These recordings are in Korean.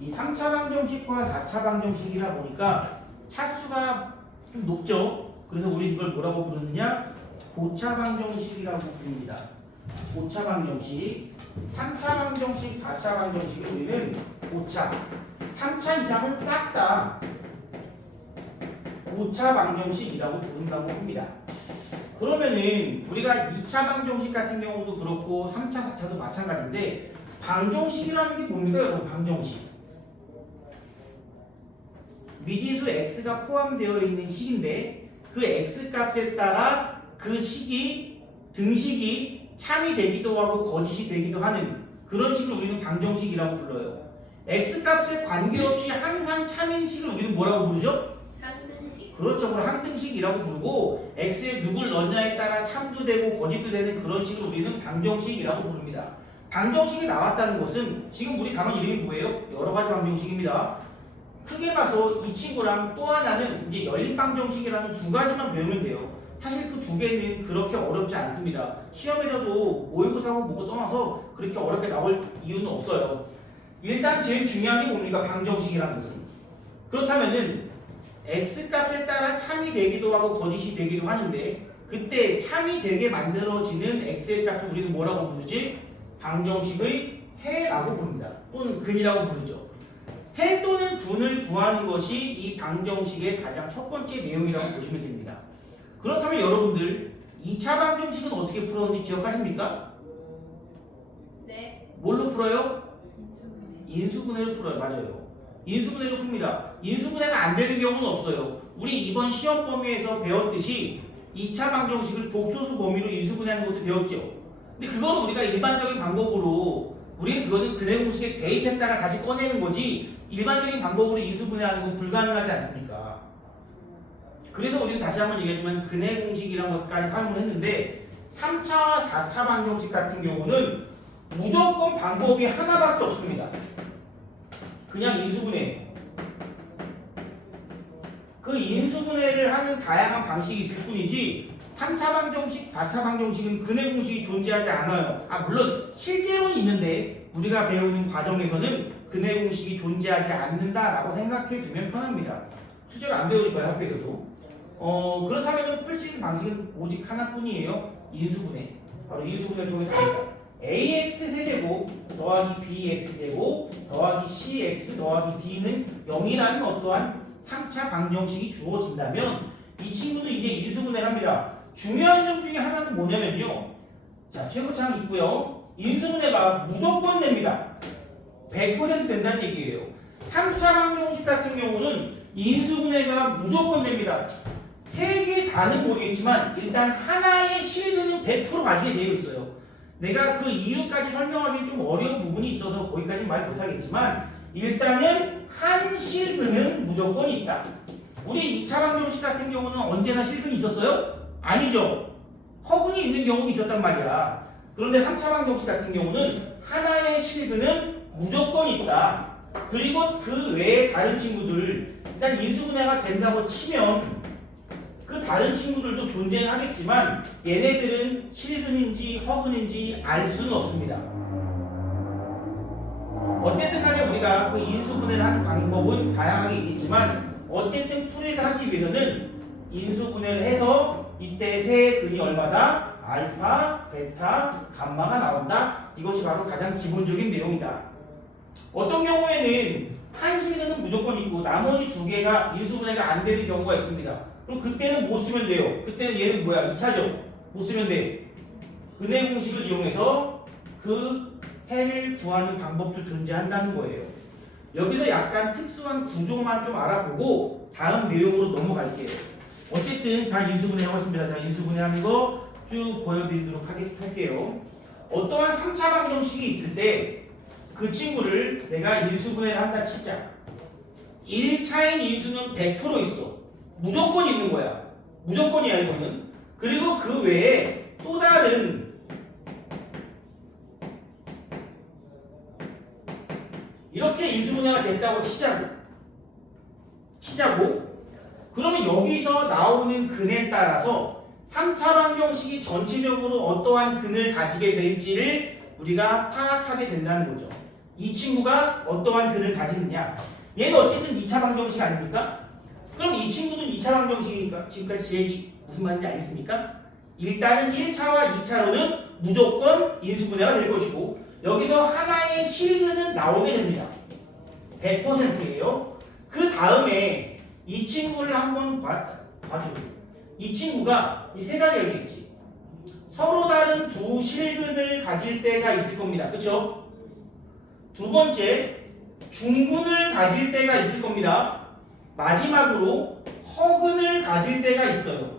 이 3차 방정식과 4차 방정식이다 보니까 차수가 좀 높죠. 그래서 우리 이걸 뭐라고 부르느냐? 고차 방정식이라고 부릅니다. 고차 방정식. 3차 방정식, 4차 방정식을 우리는 고차. 3차 이상은 싹 다 고차 방정식이라고 부른다고 합니다. 그러면은 우리가 2차 방정식 같은 경우도 그렇고 3차, 4차도 마찬가지인데 방정식이라는 게 뭡니까 여러분? 방정식. 미지수 x가 포함되어 있는 식인데 그 x 값에 따라 그 식이 등식이 참이 되기도 하고 거짓이 되기도 하는 그런 식을 우리는 방정식이라고 불러요. x 값에 관계없이 항상 참인 식을 우리는 뭐라고 부르죠? 항등식. 그렇죠. 그럼 항등식이라고 부르고 x에 누굴 넣냐에 따라 참도 되고 거짓도 되는 그런 식을 우리는 방정식이라고 부릅니다. 방정식이 나왔다는 것은 지금 우리 단원 이름이 뭐예요? 여러 가지 방정식입니다. 크게 봐서 이 친구랑 또 하나는 이제 열린 방정식이라는 두 가지만 배우면 돼요. 사실 그 두 개는 그렇게 어렵지 않습니다. 시험에서도 모의고사하고 뭐고 떠나서 그렇게 어렵게 나올 이유는 없어요. 일단 제일 중요한 게 뭡니까? 방정식이라는 것은. 그렇다면은 x 값에 따라 참이 되기도 하고 거짓이 되기도 하는데 그때 참이 되게 만들어지는 x의 값을 우리는 뭐라고 부르지? 방정식의 해라고 부릅니다. 또는 근이라고 부르죠. 해 또는 근을 구하는 것이 이 방정식의 가장 첫 번째 내용이라고 보시면 됩니다. 그렇다면 여러분들 2차 방정식은 어떻게 풀었는지 기억하십니까? 네. 뭘로 풀어요? 인수분해로 풀어요. 맞아요. 인수분해로 풉니다. 인수분해가 안 되는 경우는 없어요. 우리 이번 시험 범위에서 배웠듯이 2차 방정식을 복소수 범위로 인수분해하는 것도 배웠죠. 근데 그거는 우리가 일반적인 방법으로 우리는 그거는 근해 공식에 대입했다가 다시 꺼내는 거지 일반적인 방법으로 인수분해하는 건 불가능하지 않습니까? 그래서 우리는 다시 한번 얘기했지만 근해 공식이라는 것까지 사용을 했는데 3차와 4차 방정식 같은 경우는 무조건 방법이 하나밖에 없습니다. 그냥 인수분해. 그 인수분해를 하는 다양한 방식이 있을 뿐이지 3차 방정식, 4차 방정식은 근해 공식이 존재하지 않아요. 물론 실제로는 있는데 우리가 배우는 과정에서는 근해 공식이 존재하지 않는다라고 생각해 두면 편합니다. 실제로 안 배우실 거예요, 학교에서도. 그렇다면 풀 수 있는 방식은 오직 하나뿐이에요. 인수분해. 바로 인수분해를 통해서 합니다. ax 세제곱 더하기 bx 제곱 더하기 cx 더하기 d는 0이라는 어떠한 3차 방정식이 주어진다면 이 친구도 이제 인수분해를 합니다. 중요한 점 중에 하나는 뭐냐면요. 자, 최고차항 있고요. 인수분해가 무조건 됩니다. 100% 된다는 얘기예요. 3차 방정식 같은 경우는 인수분해가 무조건 됩니다. 세 개 다는 모르겠지만 일단 하나의 실근은 100% 가지게 되어 있어요. 내가 그 이유까지 설명하기 좀 어려운 부분이 있어서 거기까지 말 못하겠지만 일단은 한 실근은 무조건 있다. 우리 2차 방정식 같은 경우는 언제나 실근이 있었어요? 아니죠. 허근이 있는 경우도 있었단 말이야. 그런데 3차 방정식 같은 경우는 하나의 실근은 무조건 있다. 그리고 그 외에 다른 친구들 일단 인수분해가 된다고 치면 그 다른 친구들도 존재하겠지만 얘네들은 실근인지 허근인지 알 수는 없습니다. 어쨌든 간에 우리가 그 인수분해를 하는 방법은 다양하게 있겠지만 어쨌든 풀이를 하기 위해서는 인수분해를 해서 이때 세 근이 얼마다? 알파, 베타, 감마가 나온다. 이것이 바로 가장 기본적인 내용이다. 어떤 경우에는 한 실근은 무조건 있고 나머지 두 개가 인수분해가 안 되는 경우가 있습니다. 그럼 그때는 못 쓰면 돼요. 그때는 얘는 뭐야? 2차죠. 못 쓰면 돼. 근해 공식을 이용해서 그 해를 구하는 방법도 존재한다는 거예요. 여기서 약간 특수한 구조만 좀 알아보고 다음 내용으로 넘어갈게요. 어쨌든 다 인수분해하고 있습니다. 자, 인수분해하는 거 쭉 보여드리도록 할게요. 어떠한 3차 방정식이 있을 때 그 친구를 내가 인수분해를 한다 치자. 1차인 인수는 100% 있어. 무조건 있는 거야. 무조건이야 이거는. 그리고 그 외에 또 다른 이렇게 인수분해가 됐다고 치자고. 그러면 여기서 나오는 근에 따라서 3차 방정식이 전체적으로 어떠한 근을 가지게 될지를 우리가 파악하게 된다는 거죠. 이 친구가 어떠한 근을 가지느냐. 얘는 어쨌든 2차 방정식 아닙니까? 그럼 이 친구는 2차 방정식이니까 지금까지 제 얘기 무슨 말인지 알겠습니까? 일단은 1차와 2차로는 무조건 인수분해가 될 것이고 여기서 하나의 실근은 나오게 됩니다. 100%예요. 그 다음에 이 친구를 한번 봐줘. 이 친구가 이 세 가지가 있겠지. 서로 다른 두 실근을 가질 때가 있을 겁니다. 그쵸? 두 번째, 중근을 가질 때가 있을 겁니다. 마지막으로 허근을 가질 때가 있어요.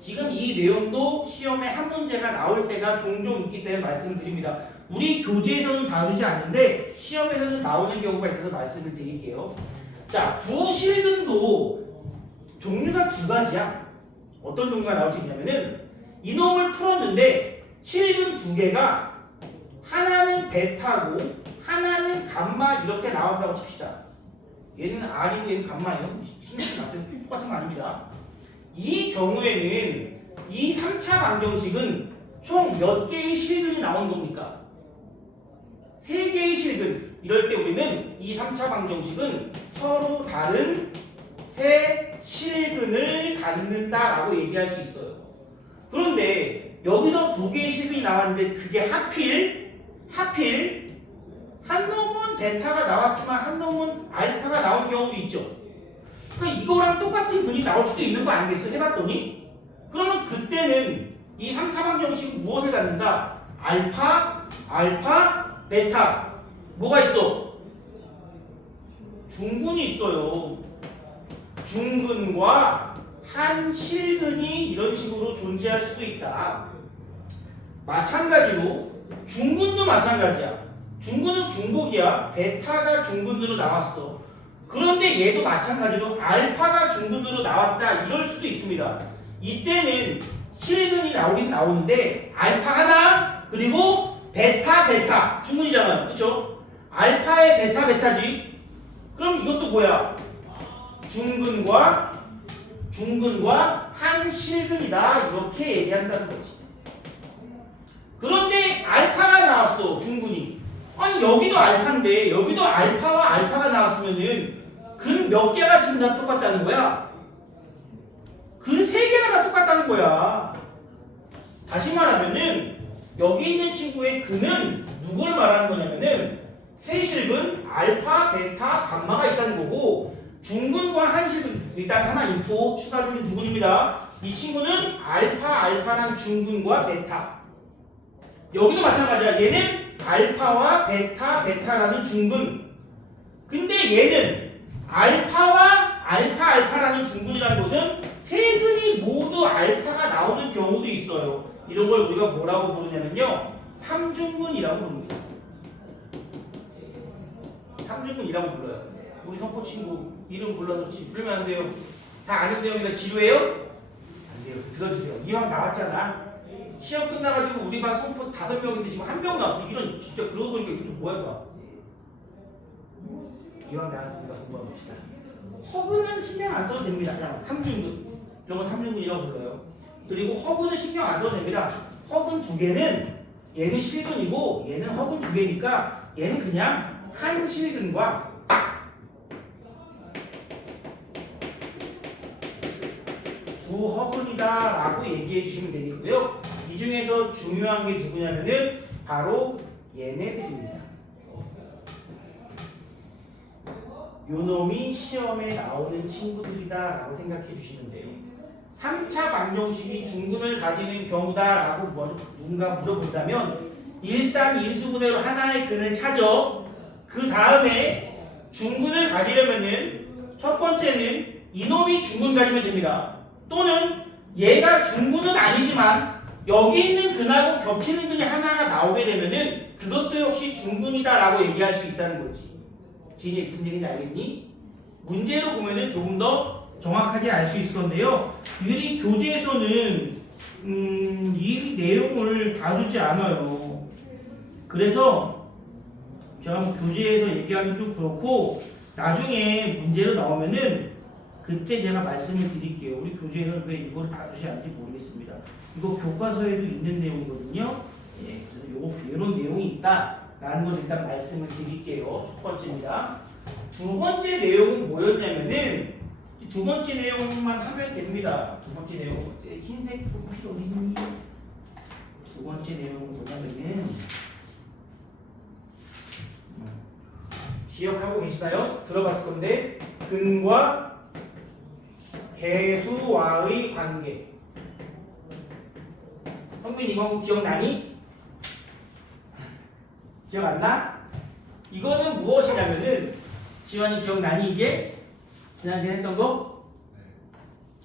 지금 이 내용도 시험에 한 문제가 나올 때가 종종 있기 때문에 말씀을 드립니다. 우리 교재에서는 다루지 않는데 시험에서는 나오는 경우가 있어서 말씀을 드릴게요. 자, 두 실근도 종류가 두 가지야. 어떤 종류가 나올 수 있냐면은 이놈을 풀었는데 실근 두 개가 하나는 베타고 하나는 감마 이렇게 나온다고 칩시다. 얘는 R이고 얘는 감마예요. 신경 났어요. 똑같은 거 아닙니다. 이 경우에는 이 3차 방정식은 총 몇 개의 실근이 나온 겁니까? 3개의 실근. 이럴 때 우리는 이 3차 방정식은 서로 다른 세 실근을 갖는다라고 얘기할 수 있어요. 그런데 여기서 2개의 실근이 나왔는데 그게 하필 한 놈은 베타가 나왔지만 한 놈은 알파가 나온 경우도 있죠. 그러니까 이거랑 똑같은 근이 나올 수도 있는 거 아니겠어? 해봤더니 그러면 그때는 이 3차 방정식은 무엇을 갖는다? 알파, 베타. 뭐가 있어? 중근이 있어요. 중근과 한 실근이 이런 식으로 존재할 수도 있다. 마찬가지로 중근도 마찬가지야. 중근은 중복이야. 베타가 중근으로 나왔어. 그런데 얘도 마찬가지로 알파가 중근으로 나왔다. 이럴 수도 있습니다. 이때는 실근이 나오긴 나오는데 알파 하나 그리고 베타 중근이잖아요. 그쵸? 알파의 베타지. 그럼 이것도 뭐야? 중근과 한 실근이다. 이렇게 얘기한다는 거지. 그런데 알파가 나왔어. 중근이. 아니 여기도 알파인데 여기도 알파와 알파가 나왔으면은 근 몇 개가 지금 다 똑같다는 거야? 근 3개가 다 똑같다는 거야. 다시 말하면은 여기 있는 친구의 근은 누굴 말하는 거냐면은 세실근 알파, 베타, 감마가 있다는 거고 중근과 한실근 일단 하나 인포 추가 중인 두 근입니다. 이 친구는 알파랑 중근과 베타. 여기도 마찬가지야. 얘는 알파와 베타라는 중근. 근데 얘는 알파라는 중근이라는 것은 세 근이 모두 알파가 나오는 경우도 있어요. 이런 걸 우리가 뭐라고 부르냐면요. 삼중근이라고 부릅니다. 삼중근이라고 불러요. 우리 성포 친구 이름 불러서 부르면 안 돼요. 다 아는 내용이라 지루해요? 안 돼요. 들어주세요. 이왕 나왔잖아. 시험 끝나가지고 우리 반 성포 5명인데 지금 1명 나왔어. 이런 진짜 그러고 보니까 이게 또 뭐야 또. 이왕 나왔으니까 공부해 봅시다. 허근은 신경 안 써도 됩니다. 그냥 3중근. 이런 건 3중근이라고 불러요. 그리고 허근은 신경 안 써도 됩니다. 허근 2개는 얘는 실근이고 얘는 허근 2개니까 얘는 그냥 한 실근과 두 허근이다라고 얘기해 주시면 되겠고요. 이 중에서 중요한 게 누구냐면은 바로 얘네들입니다. 요놈이 시험에 나오는 친구들이다라고 생각해 주시면 돼요. 3차 방정식이 중근을 가지는 경우다라고 누군가 물어본다면 일단 인수분해로 하나의 근을 찾아. 그 다음에 중근을 가지려면은 첫 번째는 이놈이 중근 가지면 됩니다. 또는 얘가 중근은 아니지만 여기 있는 근하고 겹치는 근이 하나가 나오게 되면은 그것도 역시 중근이다라고 얘기할 수 있다는 거지. 진이 무슨 얘기인지 알겠니? 문제로 보면은 조금 더 정확하게 알 수 있을 건데요. 우리 교재에서는 이 내용을 다루지 않아요. 그래서 제가 교재에서 얘기하기 좀 그렇고 나중에 문제로 나오면은 그때 제가 말씀을 드릴게요. 우리 교재에서는 왜 이걸 다루지 않는지 모르겠습니다. 이거 교과서에도 있는 내용이거든요. 예, 그래서 이런 내용이 있다라고 라는 걸 일단 말씀을 드릴게요. 첫 번째입니다. 두 번째 내용은 뭐였냐면은 이 두 번째 내용만 하면 됩니다. 두 번째 내용 흰색 필요 어디 있니? 두 번째 내용은 뭐냐면은 기억하고 계시나요? 들어봤을 건데 근과 개수와의 관계. 형민 이거 기억나니? 기억 안 나? 이거는 무엇이냐면은 지환이 기억나니 이제? 지난주에 했던 거?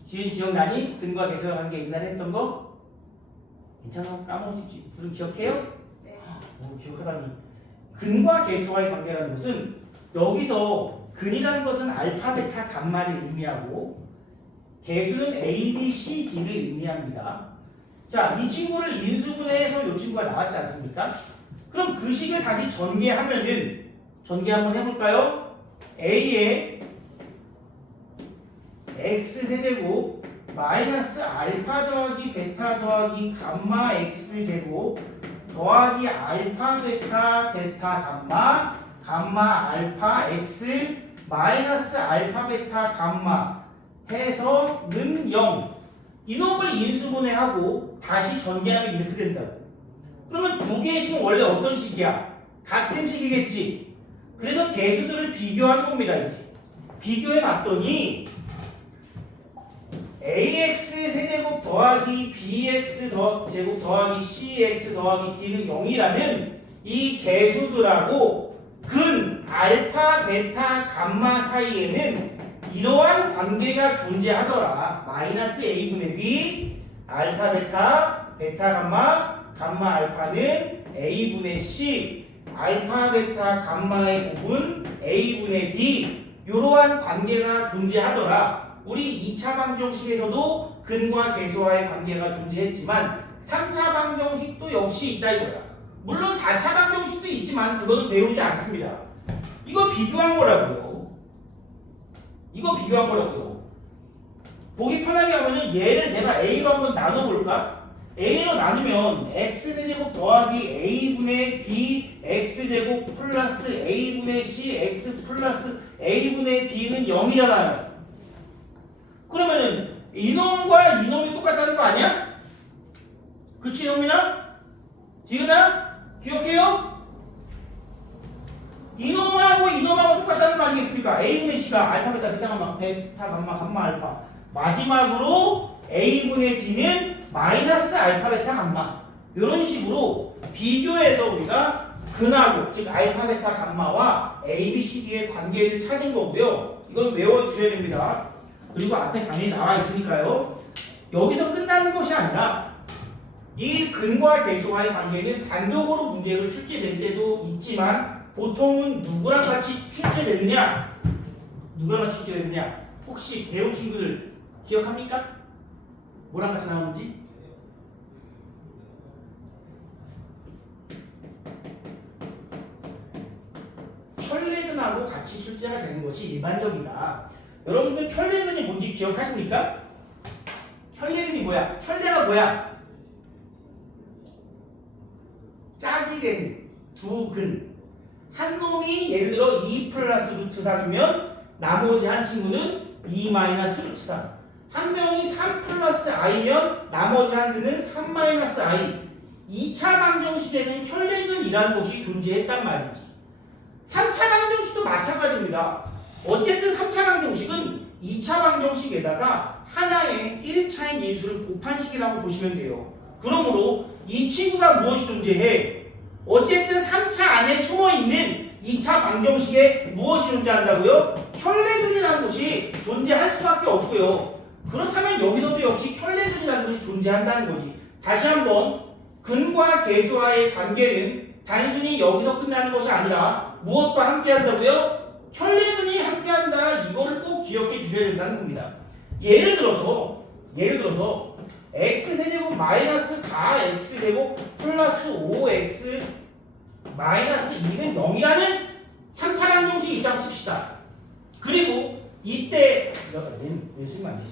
지은이 기억나니? 근과 개수와 관계 옛날에 했던 거? 괜찮아? 까먹었지? 둘은 기억해요? 네. 기억하다니. 근과 개수와의 관계라는 것은 여기서 근이라는 것은 알파, 베타, 감마를 의미하고 개수는 A, B, C, D를 의미합니다. 자, 이 친구를 인수분해해서 이 친구가 나왔지 않습니까? 그럼 그 식을 다시 전개하면은 전개 한번 해볼까요? A에 X세제곱 마이너스 알파 더하기 베타 더하기 감마 X제곱 더하기 알파 베타 베타 감마 감마 알파 X 마이너스 알파 베타 감마 해서는 0 이놈을 인수분해하고 다시 전개하면 이렇게 된다고. 그러면 두 개의 식은 원래 어떤 식이야? 같은 식이겠지. 그래서 개수들을 비교하는 겁니다. 이제 비교해 봤더니 ax 세제곱 더하기 bx 제곱 더하기 cx 더하기 d는 0이라는 이 개수들하고 근 알파 베타 감마 사이에는 이러한 관계가 존재하더라. 마이너스 a분의 b 알파 베타 베타 감마 감마 알파는 a분의 c 알파 베타 감마의 곱은 a분의 d 이러한 관계가 존재하더라. 우리 2차 방정식에서도 근과 개수와의 관계가 존재했지만 3차 방정식도 역시 있다 이거야. 물론 4차 방정식도 있지만 그거는 배우지 않습니다. 이거 비교한 거라고요. 이거 비교한 거라고요. 보기 편하게 하면은 얘를 내가 A로 한번 나눠볼까? A로 나누면 X제곱 더하기 A분의 B X제곱 플러스 A분의 C X 플러스 A분의 D는 0이잖아요. 그러면은 이놈과 이놈이 똑같다는 거 아니야? 그치 형민아? 지은아? 기억해요? 이놈하고 이놈하고 똑같다는 거 아니겠습니까? A분의 C가 알파 베타 베타 감마 베타 감마 감마 알파 마지막으로 A분의 D는 마이너스 알파 베타 감마 이런 식으로 비교해서 우리가 근하고 즉 알파 베타 감마와 A, B, C, D의 관계를 찾은 거고요. 이건 외워두셔야 됩니다. 그리고 앞에 당연히 나와 있으니까요. 여기서 끝나는 것이 아니라 이 근과 개수와의 관계는 단독으로 문제로 출제될 때도 있지만 보통은 누구랑 같이 출제되느냐? 누구랑 같이 출제되느냐? 혹시 배운 친구들 기억합니까? 뭐랑 같이 나오는지? 혈내근하고 같이 출제가 되는 것이 일반적이다. 여러분들 혈내근이 뭔지 기억하십니까? 혈내근이 뭐야? 혈내가 뭐야? 짝이 되는 두 근. 한 놈이 예를 들어 2 플러스 루트 3이면 나머지 한 친구는 2 마이너스 루트 3. 한 명이 3 플러스 i면 나머지 한 근은 3 마이너스 i. 2차 방정식에는 혈내근이라는 것이 존재했단 말이지. 3차 방정식도 마찬가지입니다. 어쨌든 3차 방정식은 2차 방정식에다가 하나의 1차인 예수를 곱한 식이라고 보시면 돼요. 그러므로 이 친구가 무엇이 존재해? 어쨌든 3차 안에 숨어있는 2차 방정식에 무엇이 존재한다고요? 혈내근이라는 것이 존재할 수밖에 없고요. 그렇다면 여기서도 역시 혈내근이라는 것이 존재한다는 거지. 다시 한번 근과 개수와의 관계는 단순히 여기서 끝나는 것이 아니라 무엇과 함께 한다고요? 혈내근이 함께한다. 이거를 꼭 기억해 주셔야 된다는 겁니다. 예를 들어서 x세제곱 마이너스 4x제곱 플러스 5x 마이너스 2는 0이라는 3차 방정식이 있다고 칩시다. 그리고 이때 왜 쓰면 안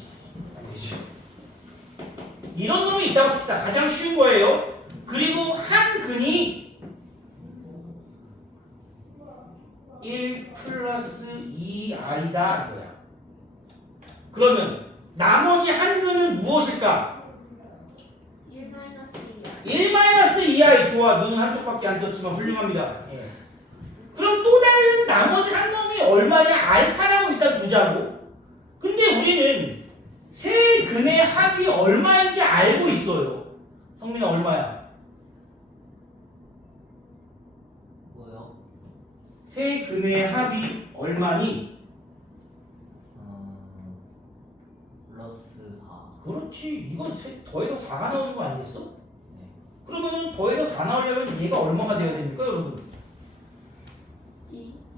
되지? 이런 놈이 있다고 칩시다. 가장 쉬운 거예요. 그리고 한 근이 1 플러스 2i다 이거야. 그러면 나머지 한근은 무엇일까? 1 마이너스 2. 1 마이너스 2i. 좋아. 눈은 한쪽밖에 안 떴지만 훌륭합니다. 예. 그럼 또 다른 나머지 한 놈이 얼마냐? 알파라고 일단 두자고. 근데 우리는 세 근의 합이 얼마인지 알고 있어요. 성민아 얼마야? 뭐요? 세 근의 합이 얼마니? 플러스 4. 그렇지. 이건 더해서 4가 나오는 거 아니겠어? 네. 그러면은 더해서 4 나오려면 얘가 얼마가 되어야 됩니까, 여러분?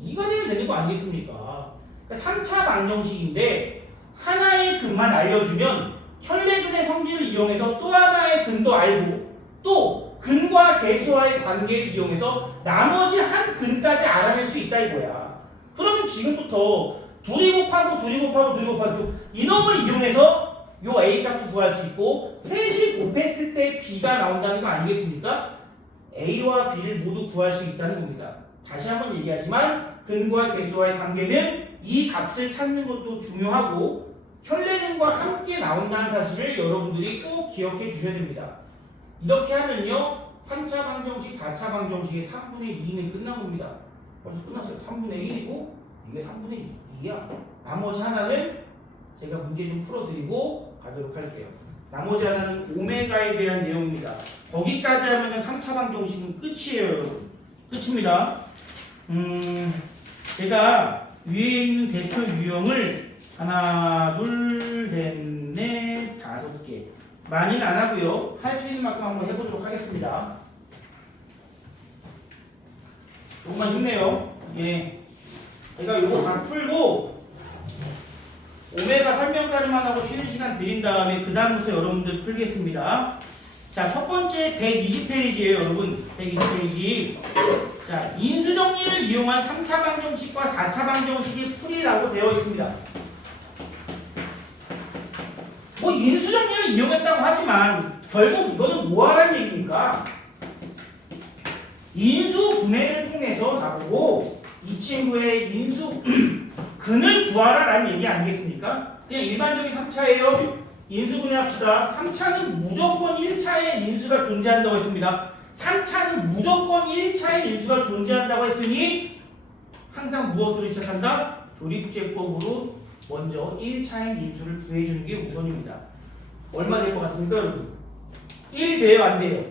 2가 되면 되는 거 아니겠습니까? 그러니까 3차 방정식인데 하나의 근만 알려주면 혈내근의 성질을 이용해서 또 하나의 근도 알고 또 근과 개수와의 관계를 이용해서 나머지 한 근까지 알아낼 수 있다 이거야. 그러면 지금부터 둘이 곱하고 이놈을 이용해서 요 A 값도 구할 수 있고 셋이 곱했을 때 B가 나온다는 거 아니겠습니까? A와 B를 모두 구할 수 있다는 겁니다. 다시 한번 얘기하지만 근과 개수와의 관계는 이 값을 찾는 것도 중요하고 혈내근과 함께 나온다는 사실을 여러분들이 꼭 기억해 주셔야 됩니다. 이렇게 하면요 3차 방정식, 4차 방정식의 3분의 2는 끝난 겁니다. 벌써 끝났어요. 3분의 1이고 이게 3분의 2야. 나머지 하나는 제가 문제 좀 풀어드리고 가도록 할게요. 나머지 하나는 오메가에 대한 내용입니다. 거기까지 하면은 3차 방정식은 끝이에요, 여러분. 끝입니다. 제가 위에 있는 대표 유형을 하나, 둘, 셋, 넷, 5개. 많이는 안 하고요. 할 수 있는 만큼 한번 해보도록 하겠습니다. 조금만 힘내요. 예. 제가 요거 다 풀고 오메가 설명까지만 하고 쉬는 시간 드린 다음에 그 다음부터 여러분들 풀겠습니다. 자, 첫 번째 120페이지예요, 여러분. 120페이지. 자, 인수정리를 이용한 3차 방정식과 4차 방정식이 풀이라고 되어 있습니다. 뭐 인수정리를 이용했다고 하지만 결국 이거는 뭐 하라는 얘기입니까? 인수분해를 통해서 나보고 이 친구의 인수 근을 구하라라는 얘기 아니겠습니까? 그냥 일반적인 3차예요. 인수분해합시다. 3차는 무조건 1차에 인수가 존재한다고 했습니다. 3차는 무조건 1차에 인수가 존재한다고 했으니 항상 무엇으로 시작한다? 조립제법으로 먼저 1차의 인수를 구해주는 게 우선입니다. 얼마 될 것 같습니까, 여러분? 1 돼요, 안 돼요?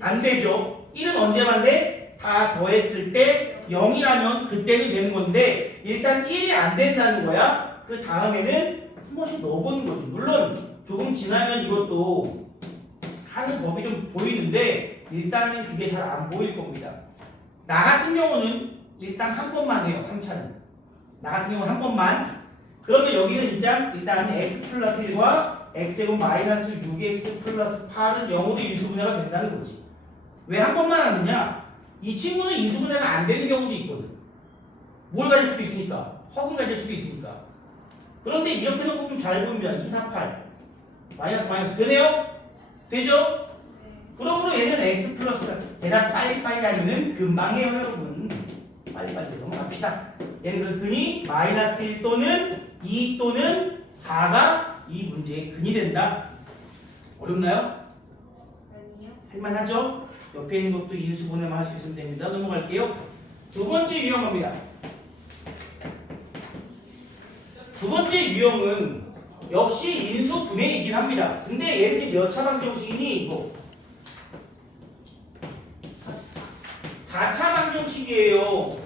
안 되죠. 1은 언제만 돼? 다 더했을 때 0이라면 그때는 되는 건데 일단 1이 안 된다는 거야. 그 다음에는 한 번씩 넣어보는 거죠. 물론 조금 지나면 이것도 하는 법이 좀 보이는데 일단은 그게 잘 안 보일 겁니다. 나 같은 경우는 일단 한 번만 해요. 3차는. 나 같은 경우는 한 번만. 그러면 여기는 일단 x 플러스 1과 x제곱 마이너스 6x 플러스 8은 0으로 인수분해가 된다는 거지. 왜 한 번만 하느냐? 이 친구는 인수분해가 안 되는 경우도 있거든. 뭘 가질 수도 있으니까. 허근 가질 수도 있으니까. 그런데 이렇게 놓고 보면 잘 보입니다. 2, 4, 8. 마이너스 되네요? 되죠? 그러므로 얘는 x 플러스가 대답 빨리빨리 하면은 금방 해요, 여러분. 빨리빨리 넘어갑시다. 얘는 그래서 근이 마이너스 1 또는 2 또는 4가 이 문제의 근이 된다. 어렵나요? 아니요. 할만하죠? 옆에 있는 것도 인수분해만 할 수 있으면 됩니다. 넘어갈게요. 두 번째 유형입니다. 두 번째 유형은 역시 인수분해이긴 합니다. 근데 얘는 몇 차 방정식이니? 이거 4차 방정식이에요.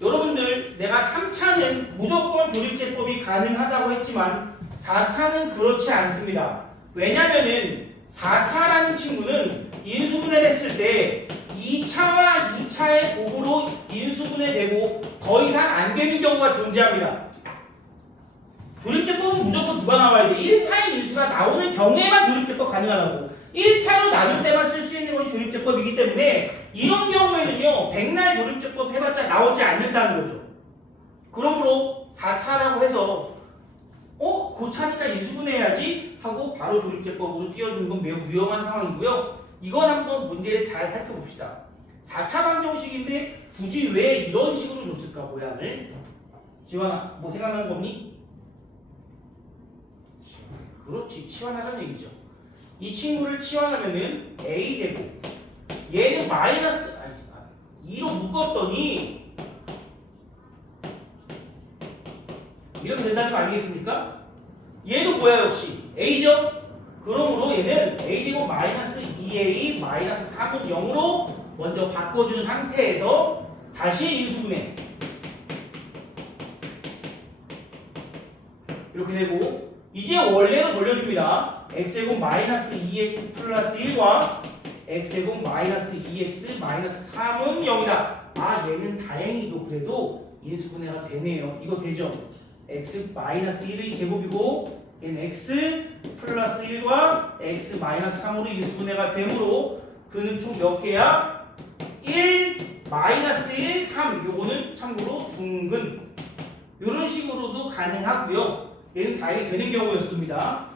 여러분들 내가 3차는 무조건 조립제법이 가능하다고 했지만 4차는 그렇지 않습니다. 왜냐면은 4차라는 친구는 인수분해를 했을 때 2차와 2차의 곱으로 인수분해되고 더 이상 안 되는 경우가 존재합니다. 조립제법은 무조건 누가 나와야 돼? 1차의 인수가 나오는 경우에만 조립제법 가능하다고. 1차로 나눌 때만 쓸 수 있는 것이 조립제법이기 때문에 이런 경우에는요 백날 조립제법 해봤자 나오지 않는다는 거죠. 그러므로 4차라고 해서 고차니까 인수분해해야지 하고 바로 조립제법으로 뛰어드는 건 매우 위험한 상황이고요. 이건 한번 문제를 잘 살펴봅시다. 4차 방정식인데 굳이 왜 이런 식으로 줬을까 모양을? 지환아 뭐 생각나는 거 없니? 그렇지 치환하라는 얘기죠. 이 친구를 치환하면은 a제곱 얘는 마이너스 2로 묶었더니 이렇게 된다는 거 아니겠습니까? 얘도 뭐야 역시 a죠? 그러므로 얘는 a제곱 마이너스 2a 마이너스 3은 0으로 먼저 바꿔준 상태에서 다시 인수분해 이렇게 되고 이제 원래로 돌려줍니다. x제곱 마이너스 2x 플러스 1과 x제곱 마이너스 2x 마이너스 3은 0이다. 아 얘는 다행히도 그래도 인수분해가 되네요. 이거 되죠? x 마이너스 1의 제곱이고 얘는 x 플러스 1과 x 마이너스 3으로 인수분해가 되므로 그는 총 몇 개야? 1 마이너스 1 3 요거는 참고로 둥근 요런 식으로도 가능하고요. 얘는 다행히 되는 경우였습니다.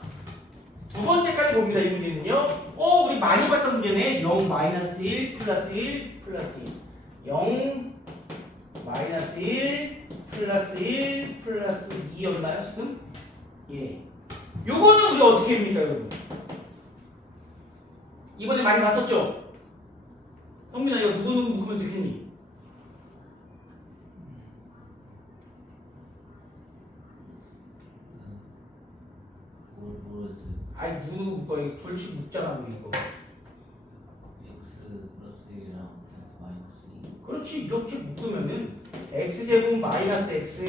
두 번째까지 봅니다. 이 문제는요. 우리 많이 봤던 문제네. 0 마이너스 1 플러스 1 플러스 1 0 마이너스 1 플러스 1 플러스 2였나요 지금? 예. 요거는 우리 어떻게 합니까 여러분? 이번에 많이 봤었죠? 성민아 이거 누구는 묶으면 되겠니? 모르지. 아니 누구 묶어 이거 둘씩 묶잖아 우리 이거. x 플러스 1이랑 마이너스 2. 그렇지 이렇게 묶으면은 x제곱 마이너스 x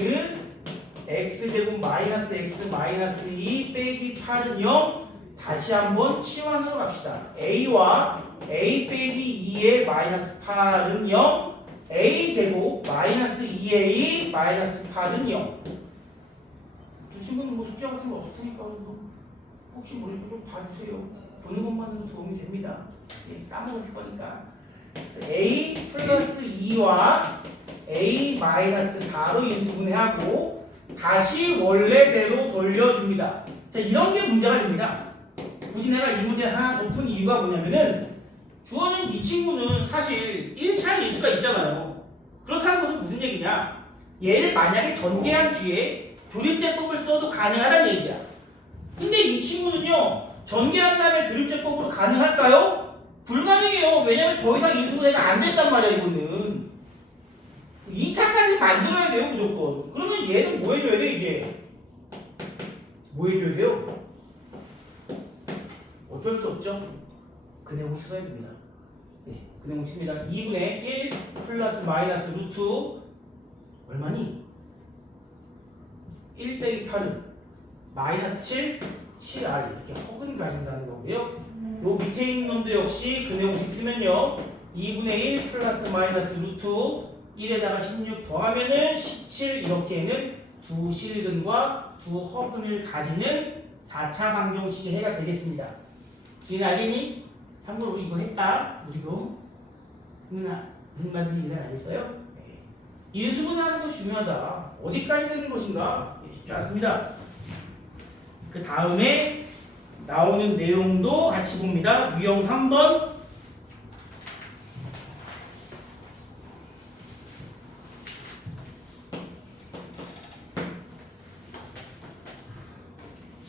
x제곱 마이너스 x 마이너스 2 빼기 8은 0 다시 한번 치환으로 갑시다. a와 a 빼기 2의 마이너스 8은 0 a제곱 마이너스 2a 마이너스 8은 0 두 친구는 뭐 숙제 같은 거 없을 테니까 혹시 모르니까 좀 봐주세요. 보는 것만으로 도움이 됩니다. 까먹었을 거니까 a 플러스 2와 a 마이너스 4로 인수분해하고 다시 원래대로 돌려줍니다. 자 이런 게 문제가 됩니다. 굳이 내가 이 문제 하나 더 푼 이유가 뭐냐면은 주어진 이 친구는 사실 1차의 인수가 있잖아요. 그렇다는 것은 무슨 얘기냐? 얘를 만약에 전개한 뒤에 조립제법을 써도 가능하다는 얘기야. 근데 이 친구는요 전개한 다음에 조립제법으로 가능할까요? 불가능해요. 왜냐면 더 이상 인수분해가 안 됐단 말이야 이거는. 2차까지 만들어야 돼요 무조건. 그러면 얘는 뭐 해줘야 돼 이제? 뭐 해줘야 돼요? 어쩔 수 없죠. 그 내용 써야 됩니다. 네, 그 내용 씁니다. 2분의 1 플러스 마이너스 루트 얼마니? 1 빼기 8은 마이너스 7, 7i 이렇게 허근 가진다는 거고요. 요 밑에 있는 놈도 역시 그 내용식 쓰면요. 2분의 1 플러스 마이너스 루트 1에다가 16 더하면은 17 이렇게는 두 실근과 두 허근을 가지는 4차 방정식의 해가 되겠습니다. 지금 알겠니? 참고로 우리 이거 했다. 우리도 누나 무슨 말인지 이해 알겠어요? 네. 인수분해하는 거 중요하다. 어디까지 되는 것인가? 쉽지 않습니다. 그 다음에 나오는 내용도 같이 봅니다. 유형 3번.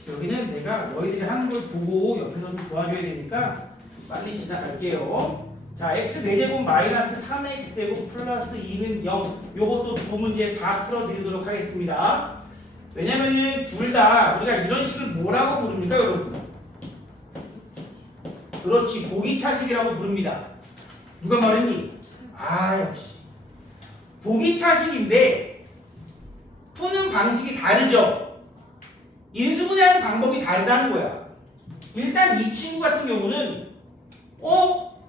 여기는 내가 너희들이 하는 걸 보고 옆에서 좀 도와줘야 되니까 빨리 지나갈게요. 자, x 4제곱 마이너스 3x제곱 플러스 2는 0. 요것도 두 문제 다 풀어드리도록 하겠습니다. 왜냐면은 둘 다 우리가 이런 식을 뭐라고 부릅니까 여러분? 그렇지, 보기차식이라고 부릅니다. 누가 말했니? 아 역시 보기차식인데 푸는 방식이 다르죠. 인수분해하는 방법이 다르다는 거야. 일단 이 친구 같은 경우는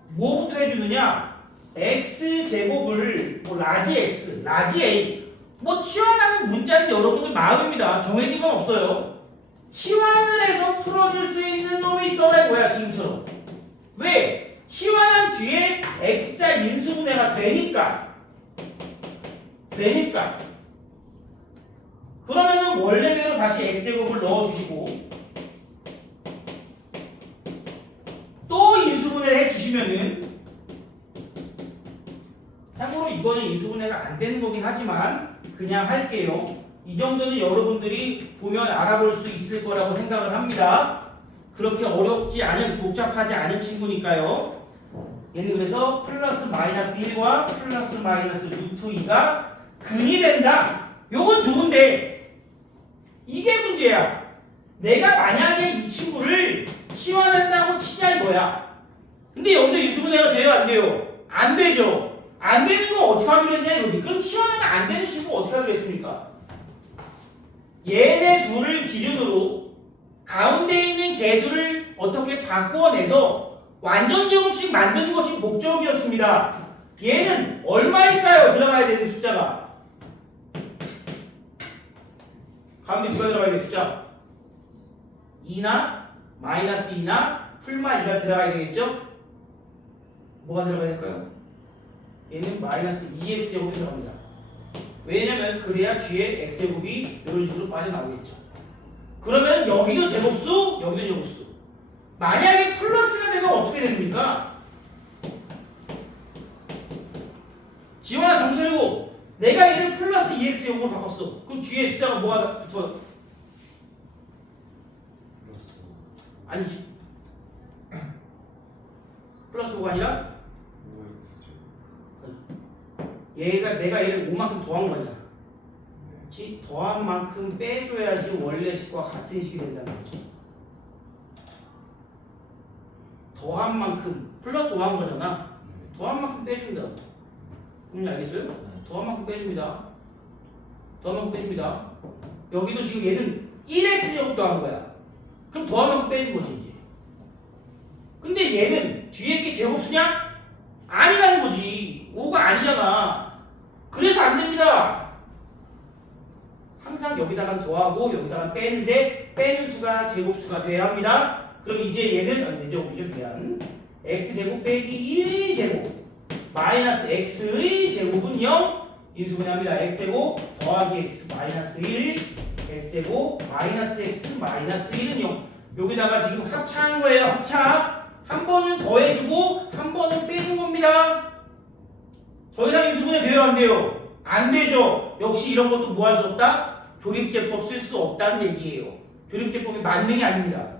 뭐부터 해주느냐? x제곱을 뭐 라지 x, 라지 a 뭐 치환하는 문자는 여러분들 마음입니다. 정해진 건 없어요. 치환을 해서 풀어줄 수 있는 놈이 있더라 이거야 지금처럼. 왜? 치환한 뒤에 x자 인수분해가 되니까. 그러면은 원래대로 다시 x제곱을 넣어주시고 또 인수분해를 해주시면은 이거는 인수분해가 안 되는 거긴 하지만 그냥 할게요. 이 정도는 여러분들이 보면 알아볼 수 있을 거라고 생각을 합니다. 그렇게 어렵지 않은, 복잡하지 않은 친구니까요. 얘는 그래서 플러스 마이너스 1과 플러스 마이너스 루트 2가 근이 된다. 요건 좋은데 이게 문제야. 내가 만약에 이 친구를 치환한다고 치자 이거야. 근데 여기서 인수분해가 돼요 안 돼요? 안 되죠. 안 되는 거 어떻게 하기로 했냐 이거지. 그럼 치환하면 안 되는 친구 어떻게 하기로 했습니까? 얘네 둘을 기준으로 가운데 있는 개수를 어떻게 바꾸어내서 완전 제곱식 만드는 것이 목적이었습니다. 얘는 얼마일까요? 들어가야 되는 숫자가. 가운데 누가 들어가야 되는 숫자? 2나 마이너스 2나 풀마 2가 들어가야 되겠죠? 뭐가 들어가야 될까요? 얘는 마이너스 2x제곱이 들어갑니다. 왜냐면 그래야 뒤에 x제곱이 이런 식으로 빠져나오겠죠. 그러면 여기도 제곱수, 여기도 제곱수. 만약에 플러스가 되면 어떻게 됩니까? 지원아 정신이고 내가 얘를 플러스 2x제곱으로 바꿨어. 그럼 뒤에 숫자가 뭐가 붙어요? 아니지. 플러스 5가 아니라 내가 얘를 5만큼 더한 거냐. 그렇지? 더한 만큼 빼줘야지 원래 식과 같은 식이 된다는 거죠. 더한 만큼 플러스 5 한 거잖아. 더한 만큼 빼준다. 알겠어요? 더한 만큼 빼줍니다. 더한 만큼 빼줍니다. 여기도 지금 얘는 1x 더한 거야. 그럼 더한 만큼 빼준 거지 이제. 근데 얘는 뒤에 게 제곱수냐? 아니라는 거지. 5가 아니잖아. 그래서 안 됩니다. 항상 여기다가 더하고 여기다가 빼는데 빼는 수가 제곱수가 돼야 합니다. 그럼 이제 얘는 제곱이죠. 미안. x제곱 빼기 1제곱 마이너스 x의 제곱은 0 인수분해합니다. x제곱 더하기 x 마이너스 1 x제곱 마이너스 x 마이너스 1은 0. 여기다가 지금 합차한 거예요. 합차. 한 번은 더해주고 한 번은 빼는 겁니다. 더 이상 인수분해 돼요 안 돼요? 안 되죠. 역시 이런 것도 뭐 할 수 없다? 조립제법 쓸 수 없다는 얘기예요. 조립제법이 만능이 아닙니다.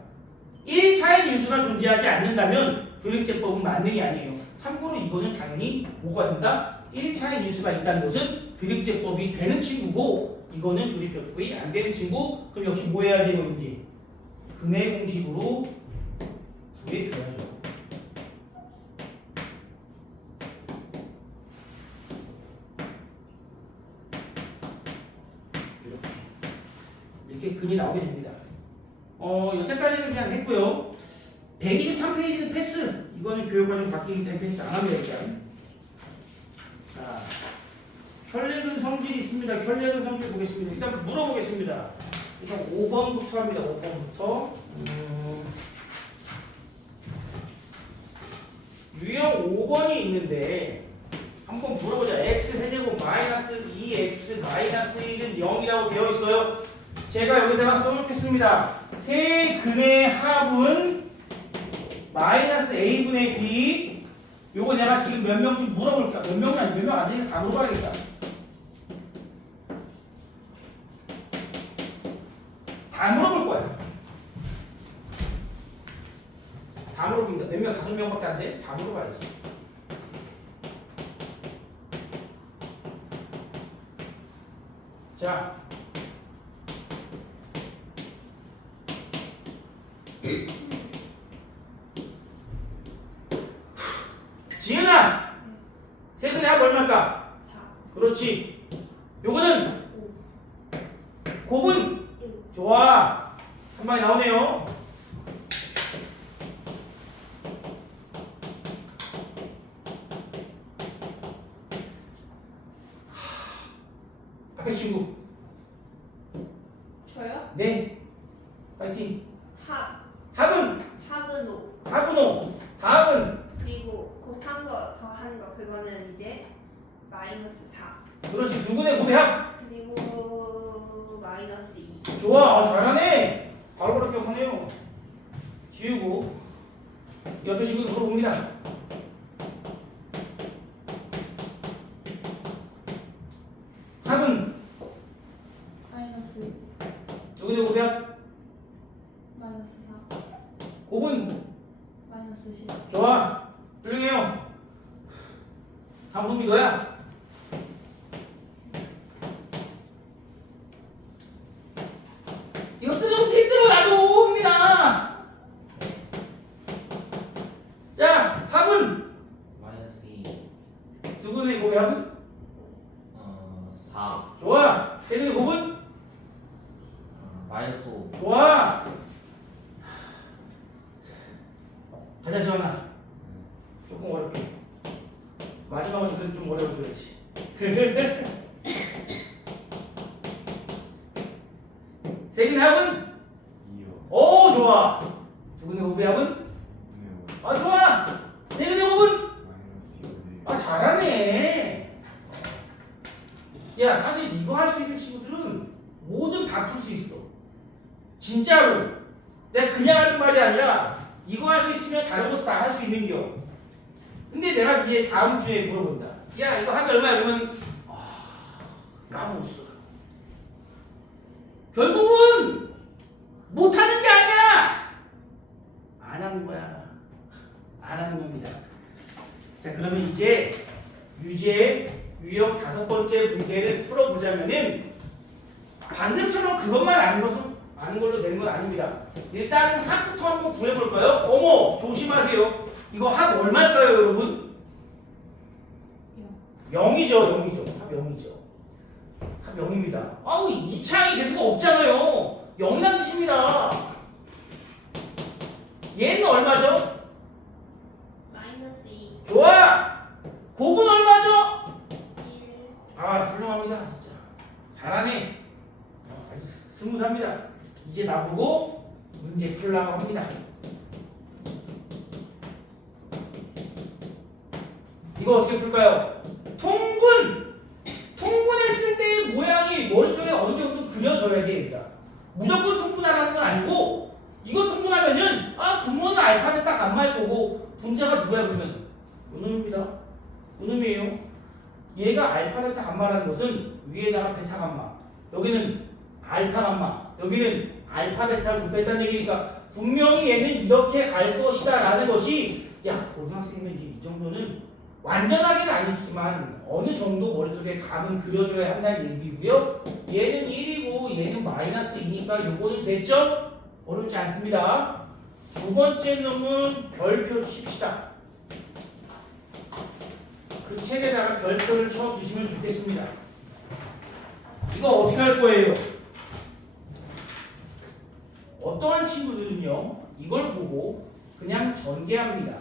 1차의 인수가 존재하지 않는다면 조립제법은 만능이 아니에요. 참고로 이거는 당연히 뭐가 된다? 1차의 인수가 있다는 것은 조립제법이 되는 친구고 이거는 조립제법이 안 되는 친구. 그럼 역시 뭐 해야 돼요 이제? 근의 공식으로 구해줘야죠. 이렇게 근이 나오게 됩니다. 여태까지는 그냥 했고요. 123페이지는 패스. 이거는 교육과정 바뀌기 때문에 패스 안 합니다. 일단. 자, 혈례근 성질이 있습니다. 혈례근 성질 보겠습니다. 일단 물어보겠습니다. 일단 5번부터 합니다. 5번부터. 유형 5번이 있는데 한번 물어보자. x 세제곱 마이너스 2x 마이너스 1은 0이라고 되어 있어요. 제가 여기다가 써놓겠습니다. 세 근의 합은 마이너스 a분의 b. 요거 내가 지금 몇 명 좀 물어볼게요. 몇 명이 아니고 몇 명 안 되니까 다 물어봐야겠다. 다 물어볼 거야. 다 물어봅니다. 몇 명, 5명밖에 안 돼? 다 물어봐야지. 자. 지은아! 세근의 합 얼마일까? 4. 그렇지. 요거는 5. 곱은 1. 좋아. 한 방에 나오네요. 앞에 친구. 저요? 네. 파이팅. 합은? 합은 5. 합은 5. 다음은? 그리고 곱한 거 더한 거 그거는 이제 마이너스 4. 그렇지. 두 분의 곱의 합. 그리고 마이너스 2. 좋아. 잘하네. 바로 기억하네요. 지우고 옆에 친구도 물어봅니다. 마이너스 두근의 곱이야? 마이너스 4 곱은? 마이너스 10 좋아. 훌륭해요. 당분이 너야. 이거 쓰는 힘들어 나도 옵니다. 자, 합은? 마이너스 2 두근의 곱의 합은? 4 좋아. 세근의 곱은? 마이너스 5 좋아. 가자 지원아. 조금 어렵게. 마지막은 그래도 좀 어려워져야지. 세근의 합은? 2요. 오 좋아. 두근의 곱의 합은? 2요. 아 좋아. 세근의 곱은? 마이너스 2요. 아 잘하네. 야 사실 이거 할 수 있는 친구들은 뭐든 다 풀 수 있어. 진짜로. 내가 그냥 하는 말이 아니라 이거 할 수 있으면 다른 것도 다 할 수 있는 겨. 근데 내가 이제 다음 주에 물어본다. 야 이거 하면 얼마야? 그러면 까먹었어. 결국은 못하는 게 아니야. 안 하는 거야. 안 하는 겁니다. 자 그러면 이제 유제 유형 5번째 문제를 풀어보자면은 방금처럼 그것만 아는 걸로 되는 건 아닙니다. 일단은 합부터 한번 구해볼까요? 어머 조심하세요. 이거 합 얼마일까요 여러분? 0이죠. 0이죠. 합 0이죠. 합 0입니다. 아우 2차이 개수가 없잖아요. 0이란 뜻입니다. 얘는 얼마죠? 마이너스 2 좋아. 곱은 얼마죠? 1 아 훌륭합니다. 진짜 잘하네. 아주 스무스합니다. 이제 나보고 문제 풀라고 합니다. 이거 어떻게 풀까요? 통분했을 때의 모양이 머릿속에 어느 정도 그려져야 됩니다. 무조건 통분하라는 건 아니고 이거 통분하면은 분모는 알파 베타 감마일 거고 분자가 누구야 그러면 은음입니다. 은음이에요. 얘가 알파 베타 감마라는 것은 위에다가 베타 감마, 여기는 알파 감마, 여기는 알파 베타를 곱했다는 얘기니까 분명히 얘는 이렇게 갈 것이다 라는 것이 야 고등학생이면 이제 이 정도는 완전하게는 아니지만 어느 정도 머릿속에 감은 그려줘야 한다는 얘기고요. 얘는 1이고 얘는 마이너스 2니까 요거는 됐죠? 어렵지 않습니다. 두 번째 놈은 별표 칩시다. 그 책에다가 별표를 쳐주시면 좋겠습니다. 이거 어떻게 할 거예요? 어떠한 친구들은요 이걸 보고 그냥 전개합니다.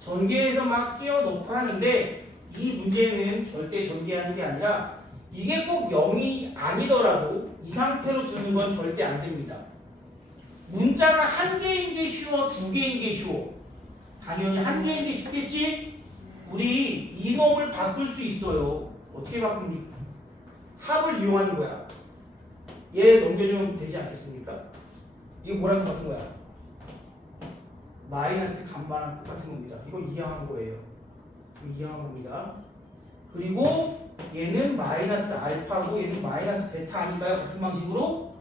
전개해서 막 끼워놓고 하는데 이 문제는 절대 전개하는 게 아니라 이게 꼭 0이 아니더라도 이 상태로 주는 건 절대 안 됩니다. 문자가 한 개인 게 쉬워, 두 개인 게 쉬워? 당연히 한 개인 게 쉽겠지? 우리 이놈을 바꿀 수 있어요. 어떻게 바꿉니까? 합을 이용하는 거야. 얘 넘겨주면 되지 않겠습니까? 이거 뭐라는 것 같은 거야? 마이너스 감마랑 똑같은 겁니다. 이거 이항한 거예요. 이거 이항한 겁니다. 그리고 얘는 마이너스 알파고 얘는 마이너스 베타 아닐까요? 같은 방식으로?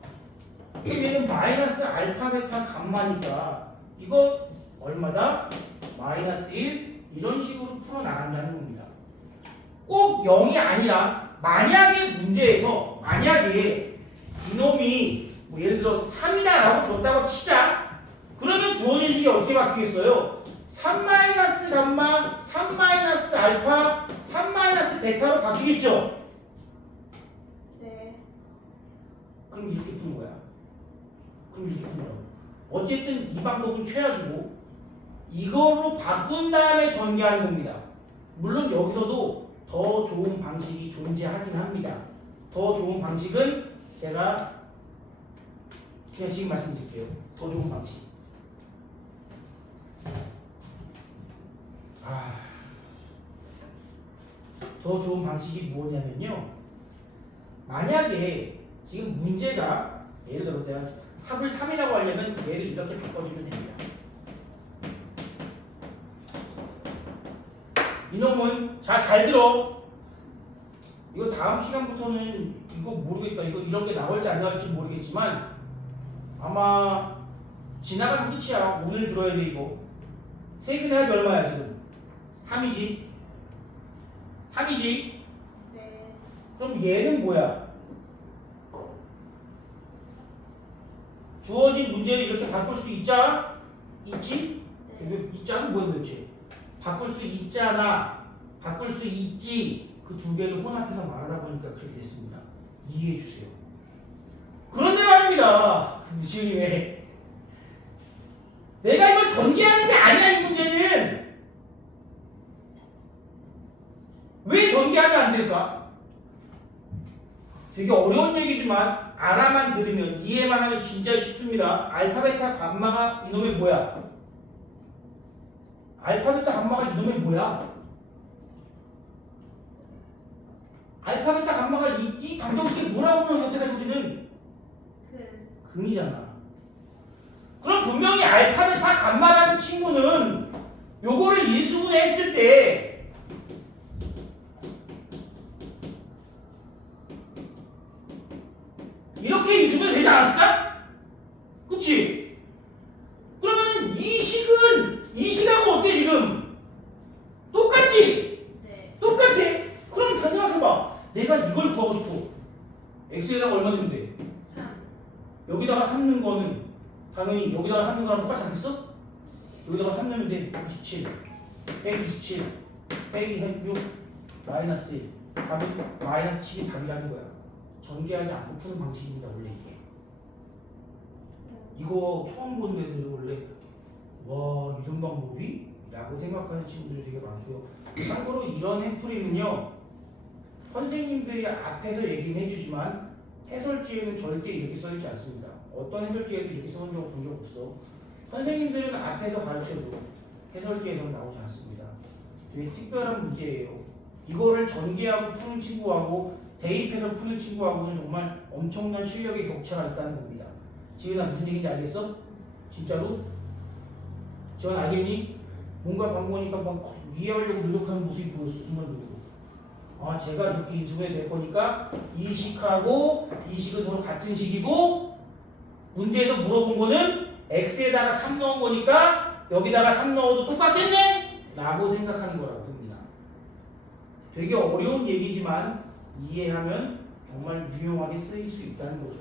얘는 마이너스 알파 베타 감마니까 이거 얼마다? 마이너스 1 이런 식으로 풀어나간다는 겁니다. 꼭 0이 아니라 만약에 문제에서 만약에 이놈이 뭐 예를 들어 3이다라고 줬다고 치자. 그러면 주어진 식이 어떻게 바뀌겠어요? 3 마이너스 감마, 3 마이너스 알파, 3 마이너스 베타로 바뀌겠죠? 네. 그럼 이렇게 푸는 거야. 그럼 이렇게 푸는 거야. 어쨌든 이 방법은 최악이고 이걸로 바꾼 다음에 전개하는 겁니다. 물론 여기서도 더 좋은 방식이 존재하긴 합니다. 더 좋은 방식은 제가 그냥 지금 말씀드릴게요. 더 좋은 방식. 더 좋은 방식이 뭐냐면요. 만약에 지금 문제가 예를 들어 내가 합을 3이라고 하려면 얘를 이렇게 바꿔주면 됩니다. 이놈은 잘 들어. 이거 다음 시간부터는 이거 모르겠다. 이거 이런 게 나올지 안 나올지 모르겠지만 아마 지나가면 끝이야. 오늘 들어야 돼 이거. 세근해야 얼마야 지금? 3이지. 3이지. 네. 그럼 얘는 뭐야? 주어진 문제를 이렇게 바꿀 수 있지? 네. 있자는 뭐야 도대체? 바꿀 수 있잖아. 바꿀 수 있지. 그 두 개를 혼합해서 말하다 보니까 그렇게 됐습니다. 이해해 주세요. 그런데 말입니다. 지금 왜? 내가 이걸 전개하는 게 아니야 이 문제는. 왜 전개하면 안 될까? 되게 어려운 얘기지만 알아만 들으면 이해만 하면 진짜 쉽습니다. 알파 베타 감마가 이놈의 뭐야? 알파 베타 감마가 이놈의 뭐야? 알파 베타 감마가 이 방정식이 뭐라고 불러 선택할 우리는 근이잖아. 그럼 분명히 알파 베타 감마라는 친구는 요거를 인수분해했을 때 이렇게 인수분해 되지 않았을까? 그치? 그러면 이 식하고 어때 지금? 똑같지? 네. 똑같아. 그럼 다 생각해봐. 내가 이걸 구하고 싶어. x에다가 얼마 넣으면 돼? 3. 여기다가 3 넣은 거는 당연히 여기다가 3 넣은 거랑 똑같지 않겠어? 여기다가 3 넣으면 돼. 27 빼기 27 빼기 6 마이너스 1 답이 마이너스 7이 답이라는 거야. 전개하지 않고 푸는 방식입니다. 원래 이게. 이거 처음 보는 애들은 원래 와 이런 방법이? 라고 생각하는 친구들이 되게 많고요. 참고로 이런 해프림은요 선생님들이 앞에서 얘기는 해주지만 해설지에는 절대 이렇게 써있지 않습니다. 어떤 해설지에도 이렇게 써본 적 본 적 없어. 선생님들은 앞에서 가르쳐도 해설지에는 나오지 않습니다. 되게 특별한 문제예요. 이거를 전개하고 푸는 친구하고 대입해서 푸는 친구하고는 정말 엄청난 실력의 격차가 있다는 겁니다. 지은아 무슨 얘기인지 알겠어? 진짜로? 지은 알겠니? 뭔가 방법이니까 막 이해하려고 노력하는 모습이 보였어. 순간적으로. 아 제가 좋게 인수분해 될 거니까 이 식하고 이 식은 서로 같은 식이고 문제에서 물어본 거는 x에다가 3 넣은 거니까 여기다가 3 넣어도 똑같겠네? 라고 생각하는 거라고 봅니다. 되게 어려운 얘기지만 이해하면 정말 유용하게 쓰일 수 있다는 거죠.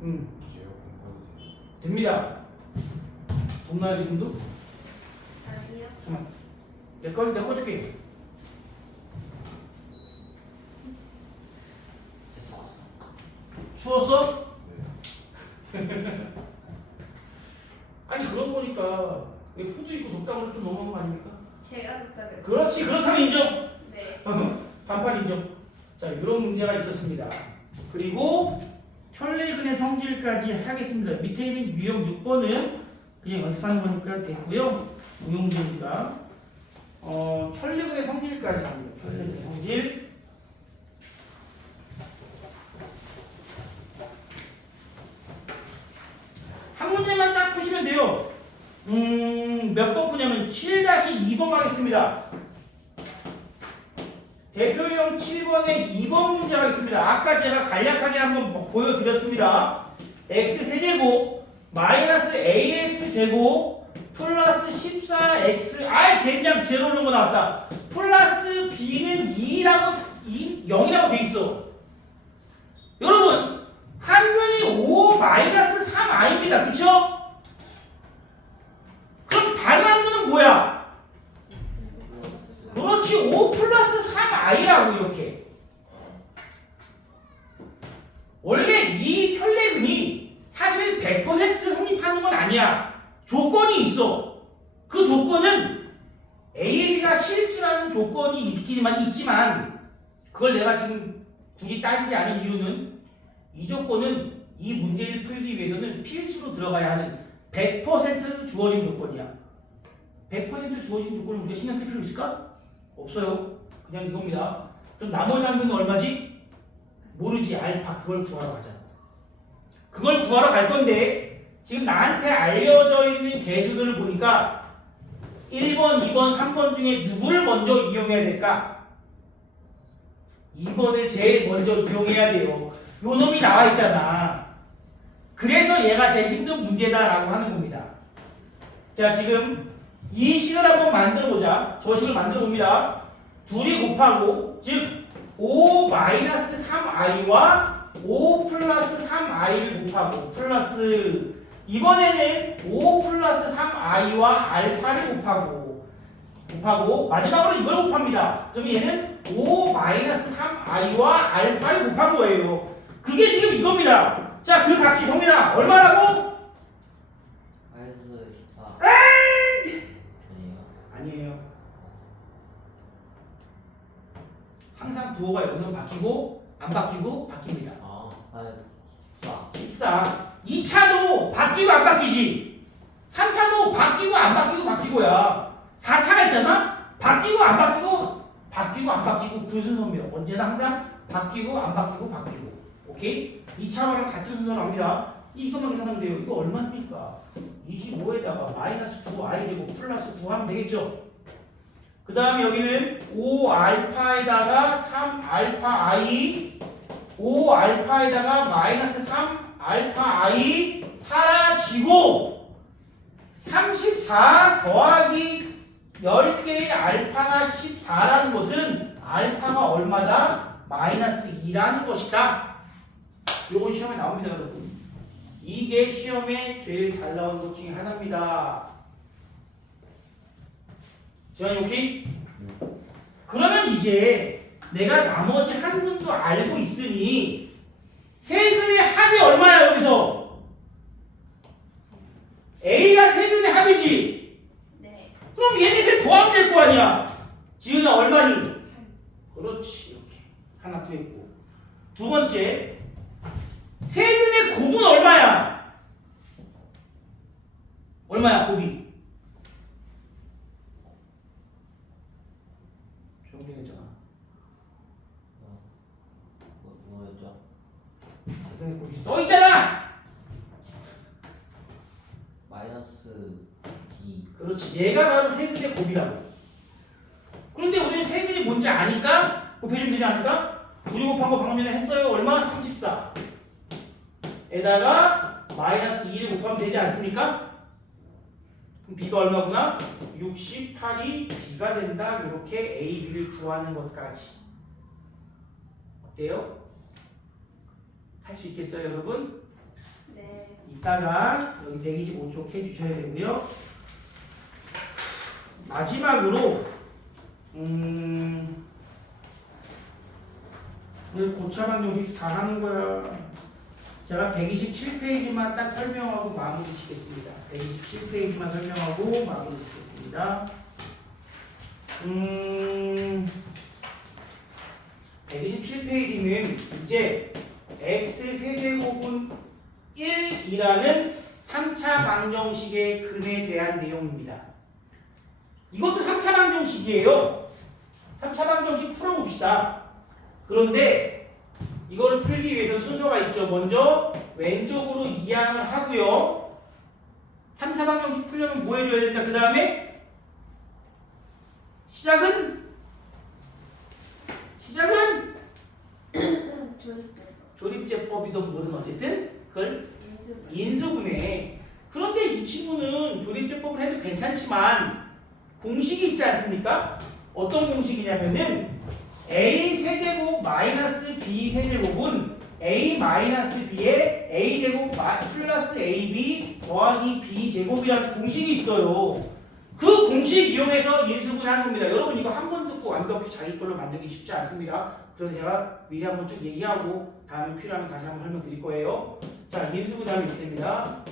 선생님 이제 에어컨 꺼도 돼요? 됩니다. 돕나요 지금도? 아니요. 잠깐만. 내거 줄게. 됐어 왔어. 추웠어? 네. 아니 그런 거니까 왜 후드 입고 덥다고 좀 너무한 거 아닙니까? 제가 듣다 그랬어요. 그렇지 그렇다면 인정. 네. 반팔 인정. 자 이런 문제가 있었습니다. 그리고 혈내근의 성질까지 하겠습니다. 밑에 있는 유형 6번은 그냥 연습하는 거니까 됐고요. 무용제입니다. 혈내근의 성질까지 합니다. 혈내근의 성질. 한 문제만 딱 푸시면 돼요. 몇 번 푸냐면 7-2번 가겠습니다. 대표형 7번에 2번 문제 가겠습니다. 아까 제가 간략하게 한번 보여드렸습니다. x세제곱 마이너스 ax제곱 플러스 14x 젠장 제로 오는 거 나왔다. 플러스 b는 0이라고 돼 있어. 여러분 한근이 5 마이너스 3i입니다. 그쵸? 그럼 다른 한근은 뭐야? 그렇지 5 플러스 3i라고 이렇게. 원래 이 혈내근이 사실 100% 성립하는 건 아니야. 조건이 있어. 그 조건은 A, B가 실수라는 조건이 있지만 그걸 내가 지금 굳이 따지지 않은 이유는 이 조건은 이 문제를 풀기 위해서는 필수로 들어가야 하는 100% 주어진 조건이야. 100% 주어진 조건을 우리가 신경 쓸 필요 있을까? 없어요. 그냥 이겁니다. 그럼 나머지 한근은 얼마지? 모르지. 알파. 그걸 구하러 가자. 그걸 구하러 갈 건데 지금 나한테 알려져 있는 개수들을 보니까 1번, 2번, 3번 중에 누구를 먼저 이용해야 될까? 2번을 제일 먼저 이용해야 돼요. 요 놈이 나와 있잖아. 그래서 얘가 제일 힘든 문제다라고 하는 겁니다. 자, 지금 이 식을 한번 만들어 보자. 저 식을 만들어 봅니다. 둘이 곱하고, 즉 5-3i와 5 플러스 3i를 곱하고, 플러스 이번에는 5 플러스 3i와 알파를 곱하고 마지막으로 이걸 곱합니다. 그럼 얘는 5-3i와 알파를 곱한 거예요. 그게 지금 이겁니다. 자, 그 값이 성민아 얼마라고? 마이너스 14 아니에요? 아니에요. 항상 부호가 여기서 바뀌고 안 바뀌고 바뀝니다. 아 마이너스 14 14. 2차도 바뀌고 안 바뀌지. 3차도 바뀌고 안 바뀌고 바뀌고야. 4차가 있잖아. 바뀌고 안 바뀌고 바뀌고 안 바뀌고 그 순서입니다. 언제나 항상 바뀌고 안 바뀌고 바뀌고. 오케이? 2차랑 같은 순서로 합니다. 이것만 계산하면 돼요. 이거 얼마입니까? 25에다가 마이너스 9i 되고 플러스 9 하면 되겠죠? 그 다음에 여기는 5알파에다가 3알파 i 5알파에다가 마이너스 3알파 i 사라지고 34 더하기 10개의 알파가 14라는 것은 알파가 얼마다? 마이너스 2라는 것이다. 요건 시험에 나옵니다, 여러분. 이게 시험에 제일 잘 나온 것 중에 하나입니다. 지환이 오케이? 그러면 이제 내가 나머지 한근도 알고 있으니 세근의 합이 얼마야 여기서? A가 세근의 합이지? 네. 그럼 얘네 셋 더하면 될 거 아니야? 지은아 얼마니? 그렇지, 이렇게 하나 구했고. 두 번째, 세근의 곱은 얼마야? 얼마야 곱이? 정리했잖아. 뭐였죠? 세근의 곱이 써 있잖아. 마이너스 2 그렇지, 얘가 바로 세근의 곱이라고. 그런데 우리는 세근이 뭔지 아니까 곱해주면 되지 않을까? 둘이 곱한 거 방금 전에 했어요. 얼마? 34 에다가 마이너스 2를 곱하면 되지 않습니까? 그럼 b가 얼마구나? 68이 b가 된다. 이렇게 a, b를 구하는 것까지. 어때요? 할 수 있겠어요, 여러분? 네. 이따가 여기 125쪽 해주셔야 되고요. 마지막으로 늘 고차방정식 다 하는 거야. 제가 127페이지만 딱 설명하고 마무리 짓겠습니다. 127페이지만 설명하고 마무리 짓겠습니다. 127페이지는 이제 x세제곱은 1이라는 3차 방정식의 근에 대한 내용입니다. 이것도 3차 방정식이에요. 3차 방정식 풀어봅시다. 그런데 이걸 풀기 위해서 순서가 있죠. 먼저 왼쪽으로 이항을 하고요. 3차 방정식 풀려면 뭐 해줘야 된다. 그 다음에 시작은 조립제법이든 뭐든 어쨌든 그걸 인수분해. 그런데 이 친구는 조립제법을 해도 괜찮지만 공식이 있지 않습니까? 어떤 공식이냐면은 a 세제곱 마이너스 b 세제곱은 a 마이너스 b에 a 제곱 플러스 ab 더하기 b 제곱이라는 공식이 있어요. 그 공식 이용해서 인수분해하는 겁니다. 여러분 이거 한 번 듣고 완벽히 자기 걸로 만들기 쉽지 않습니다. 그래서 제가 미리 한번 쭉 얘기하고 다음에 필요하면 다시 한번 설명드릴 거예요. 자, 인수분해하면 이렇게 됩니다.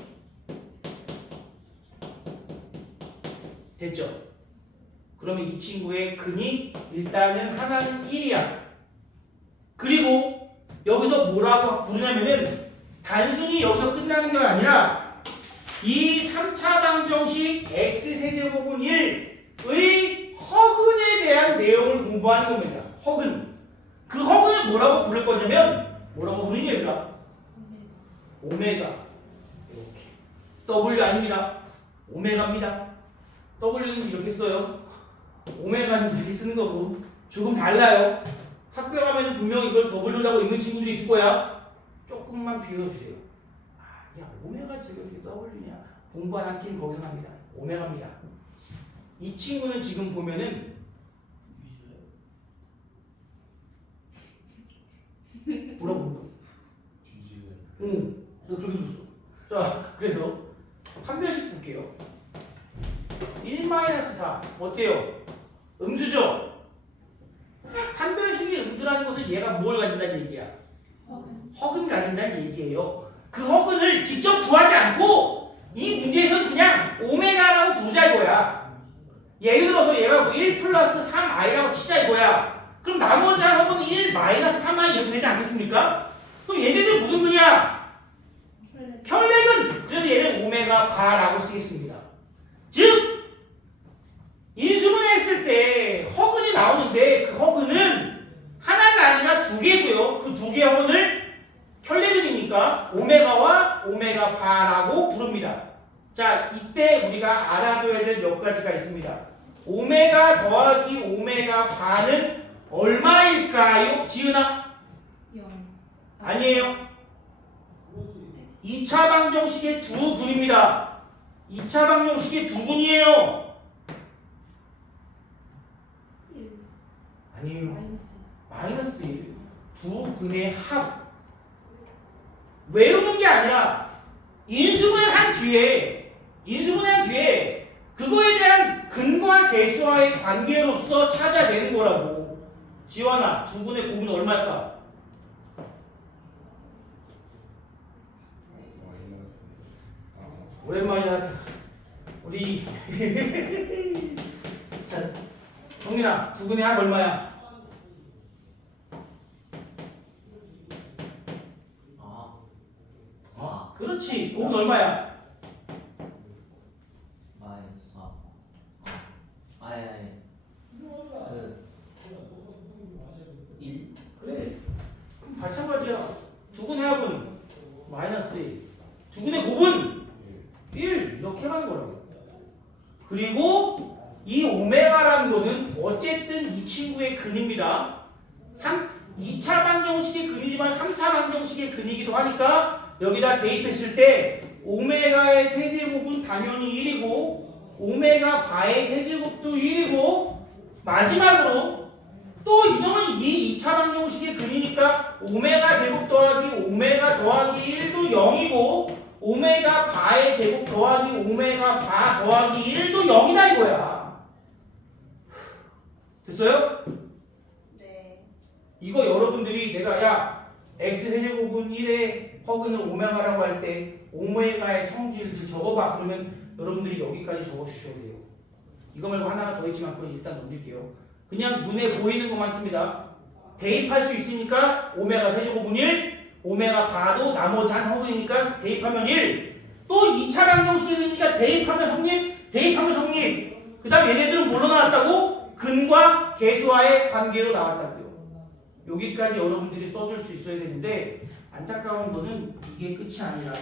됐죠? 그러면 이 친구의 근이 일단은 하나는 1이야. 그리고 여기서 뭐라고 부르냐면은 단순히 여기서 끝나는 게 아니라 이 3차 방정식 x세제곱은 1의 허근에 대한 내용을 공부하는 겁니다. 허근. 그 허근을 뭐라고 부를 거냐면 뭐라고 부르니 얘들아? 오메가. 이렇게. W 아닙니다. 오메가입니다. W는 이렇게 써요. 오메가는 이렇게 쓰는 거고 조금 달라요. 학교 가면 분명히 이걸 더블유라고 읽는 친구들이 있을 거야. 조금만 비워주세요. 아, 야 오메가 지금 어떻게 W냐? 공부하는 팀 거기서 납니다. 오메가입니다. 이 친구는 지금 보면은 뭐라고? 뒤질래. 응, 너 저기 들었어. 자, 그래서 한 별씩 볼게요. 1-4 어때요? 음수죠? 한 별씩이 음수라는 것은 얘가 뭘 가진다는 얘기야? 허근 가진다는 얘기예요. 그 허근을 직접 구하지 않고 이 문제에서는 그냥 오메가라고 부르자 이거야. 예를 들어서 얘가 뭐 1 플러스 3i라고 치자 이거야. 그럼 나머지 한 허근은 1 마이너스 3i 이렇게 되지 않겠습니까? 그럼 얘네들 무슨 근이야? 혈액은 그래서 얘는 오메가 바라고 쓰겠습니다. 즉 인수분해했을 때 허근이 나오는데 그 허근은 하나가 아니라 두 개고요. 그 두 개 허근을 혈액근이니까 오메가와 오메가 바라고 부릅니다. 자, 이때 우리가 알아둬야 될 몇 가지가 있습니다. 오메가 더하기 오메가 바는 얼마일까요? 지은아? 0. 아니에요. 2차 방정식의 두 근입니다. 2차 방정식의 두 근이에요. 1. 아니에요. 마이너스. 마이너스 1. 두 근의 합. 외우는 게 아니라 인수분해한 뒤에 그거에 대한 근과 계수와의 관계로서 찾아내는 거라고. 지원아, 두 근의 곱은 얼마일까? 마이너스. 오랜만이다. 우리 자, 정민아, 두 근의 합 얼마야? 그렇지. 곱은 얼마야? 마이너스 4. 아니. 그 1? 그래. 그럼 마찬가지야. 두 근의 합은 마이너스 1. 두 근의 곱은 1. 이렇게 하는 거라고. 그리고 이 오메가라는 거는 어쨌든 이 친구의 근입니다. 2차 방정식의 근이지만 3차 방정식의 근이기도 하니까 여기다 대입했을 때 오메가의 세제곱은 당연히 1이고 오메가 바의 세제곱도 1이고 마지막으로 또 이놈은 이 2차 방정식의 근이니까 오메가 제곱 더하기 오메가 더하기 1도 0이고 오메가 바의 제곱 더하기 오메가 바 더하기 1도 0이다 이거야. 됐어요? 네. 이거 여러분들이 내가 야 x 세제곱은 1에 허근을 오메가라고 할 때 오메가의 성질들 적어봐. 그러면 여러분들이 여기까지 적어주셔야 돼요. 이거 말고 하나가 더 있지만 그건 일단 넘길게요. 그냥 눈에 보이는 것만 씁니다. 대입할 수 있으니까 오메가 세제곱은 1, 오메가 바도 나머지 한 허근이니까 대입하면 1. 또 2차 방정식이니까 대입하면 성립, 대입하면 성립. 그 다음 얘네들은 뭘로 나왔다고? 근과 계수와의 관계로 나왔다고요. 여기까지 여러분들이 써줄 수 있어야 되는데 안타까운 거는 이게 끝이 아니라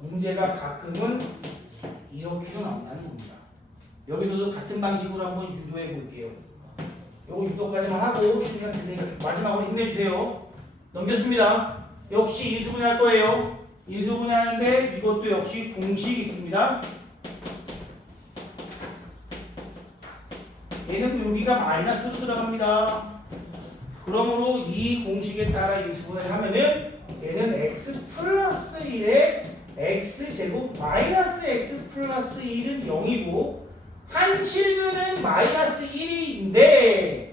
문제가 가끔은 이렇게도 나온다는 겁니다. 여기서도 같은 방식으로 한번 유도해 볼게요. 요거 유도까지만 하고 시간 될 테니까 마지막으로 힘내주세요. 넘겼습니다. 역시 인수분해 할 거예요. 인수분해 하는데 이것도 역시 공식이 있습니다. 얘는 여기가 마이너스로 들어갑니다. 그러므로 이 공식에 따라 인수분해를 하면은 얘는 x 플러스 1에 x제곱 마이너스 x 플러스 1은 0이고 한 실근은 마이너스 1인데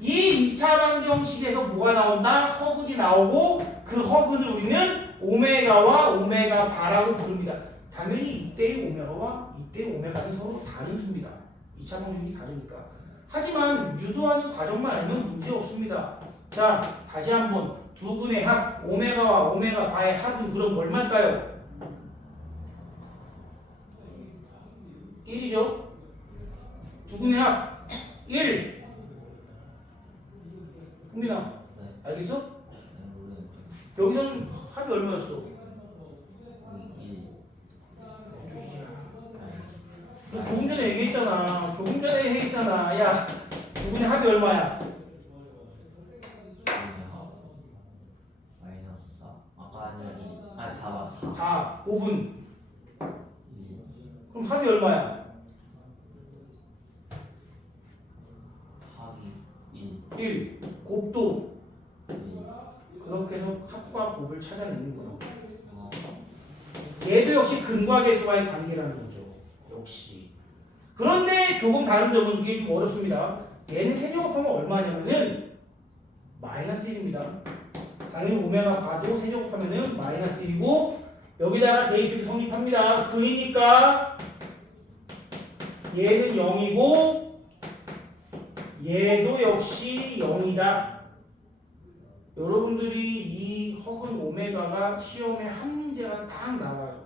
이 2차 방정식에서 뭐가 나온다? 허근이 나오고 그 허근을 우리는 오메가와 오메가 바라고 부릅니다. 당연히 이때의 오메가와 이때의 오메가는 서로 다른 수입니다. 2차 방정식이 다르니까. 하지만 유도하는 과정만 알면 문제 없습니다. 자, 다시 한번 두 근의 합 오메가와 오메가 바의 합은 그럼 얼마일까요? 1이죠. 두 근의 합 1. 홍민아, 네. 알겠어? 모르겠죠. 여기서는 합이 얼마였어? 1. 너 조금 전에 얘기했잖아. 조금 전에 얘기했잖아. 야, 두 분의 합이 얼마야? 마이너스 4. 아까 아니라 1. 아니 4봐 4. 4, 5분. 1. 그럼 합이 얼마야? 합이 1. 1. 곱도 1. 그렇게 해서 합과 곱을 찾아내는 거야. 어. 얘도 역시 근과 계수와의 관계라는 거죠. 역시. 그런데 조금 다른 점은 이게 좀 어렵습니다. 얘는 세제곱하면 얼마냐면은 마이너스 1입니다. 당연히 오메가 봐도 세제곱하면은 마이너스 1이고 여기다가 대입도 성립합니다. 근이니까 얘는 0이고 얘도 역시 0이다. 여러분들이 이 허근 오메가가 시험에 한 문제가 딱 나와요.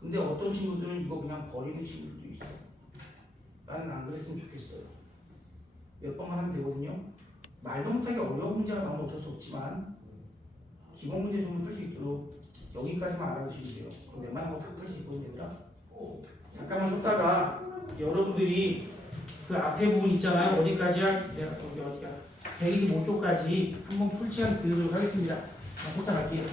근데 어떤 친구들은 이거 그냥 버리는 친구들도 있어요. 나는 안 그랬으면 좋겠어요. 몇 번만 하면 되거든요. 말도 못하게 어려운 문제가 나오면 어쩔 수 없지만 기본 문제 좀 풀 수 있도록 여기까지만 알아두시면 돼요. 그럼 웬만한 거 다 풀 수 있거든요. 얘들아. 잠깐만 쉬었다가 여러분들이 그 앞에 부분 있잖아요. 어디까지야? 내가 거기 어디야? 125쪽까지 한번 풀 시간 드리도록 하겠습니다. 자, 쉬었다 갈게요.